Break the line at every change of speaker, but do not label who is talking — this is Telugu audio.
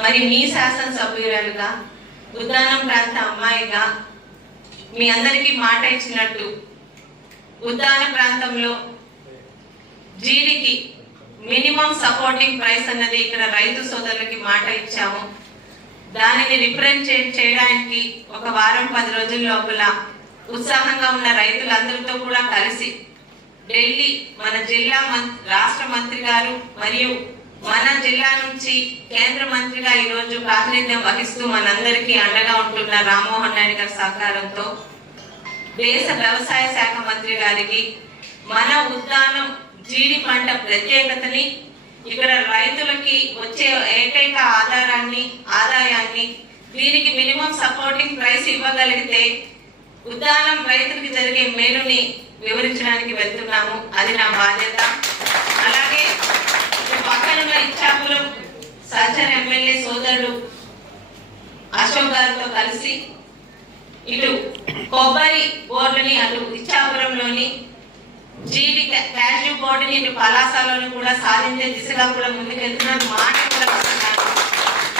మరి మీ శాసనసభ్యురాలుగా ఉద్దానం ప్రాంత అమ్మాయిగా మీ అందరికీ మాట ఇచ్చినట్టు ఉద్దాన ప్రాంతంలో జీడికి మినిమం సపోర్టింగ్ ప్రైస్ అన్నది ఇక్కడ రైతు సోదరులకి మాట ఇచ్చాము. దానిని రిప్రజెంట్ చేయడానికి ఒక వారం పది రోజుల లోపల ఉత్సాహంగా ఉన్న రైతులందరితో కూడా కలిసి ఢిల్లీ మన జిల్లా మం- రాష్ట్ర మంత్రి గారు మరియు మన జిల్లా నుంచి కేంద్ర మంత్రిగా ఈ రోజు ప్రాతినిధ్యం వహిస్తూ మనందరికీ అండగా ఉంటున్న రామ్మోహన్ నాయుడు గారి సహకారంతో దేశ వ్యవసాయ శాఖ మంత్రి గారికి మన ఉద్దానం జీడి పంట ప్రత్యేకతని ఇక్కడ రైతులకి వచ్చే ఏకైక ఆధారాన్ని ఆదాయాన్ని దీనికి మినిమం సపోర్టింగ్ ప్రైస్ ఇవ్వగలిగితే ఉద్దానం రైతులకి జరిగే మేలుని వివరించడానికి వెళ్తున్నాము. అది నా బాధ్యత. సజ్జన్ ఎమ్మెల్యే సోదరుడు అశోక్ గారితో కలిసి ఇటు కొబ్బరి బోర్డుని అటు ఇచ్చాపురంలోని జీడి క్యాష్ బోర్డుని ఇటు పలాసలోని కూడా సాధించే దిశగా కూడా ముందుకెళ్తున్నారు. మాట